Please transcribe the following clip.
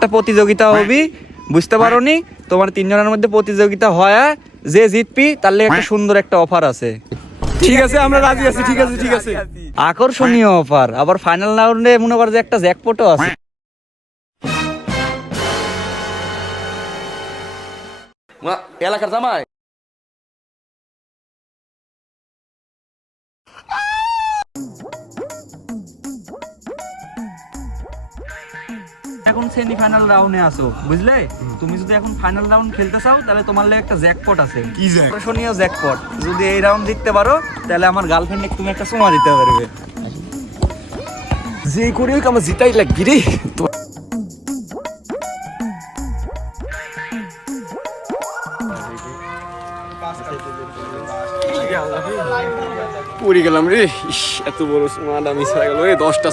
একটা প্রতিযোগিতা হবি, বুঝতে পারোনি? তোমার 3 জনের মধ্যে প্রতিযোগিতা হয়, যে জিতবি তার লাগে একটা সুন্দর একটা অফার আছে। ঠিক আছে, আমরা রাজি আছি। ঠিক আছে, ঠিক আছে। আকর্ষণীয় অফার, আবার ফাইনাল রাউন্ডে মনে কর যে একটা জ্যাকপটও আছে। এলাকার জামাই এখন সেমিফাইনাল রাউন্ডে আসো, বুঝলে? তুমি যদি এখন ফাইনাল রাউন্ড খেলতে চাও তাহলে তোমার লাগে একটা জ্যাকপট আছে। কি জ্যাক? আকর্ষণীয় জ্যাকপট। যদি এই রাউন্ড জিততে পারো তাহলে আমার গার্লফ্রেন্ডে তুমি একটা সোমা দিতে পারবে। যে করে হোক আমার জিতাই লাগবি রে। পড়ে গেলাম রে। ইস, এত বড় মাল মিস হয়ে গেল রে। 10টা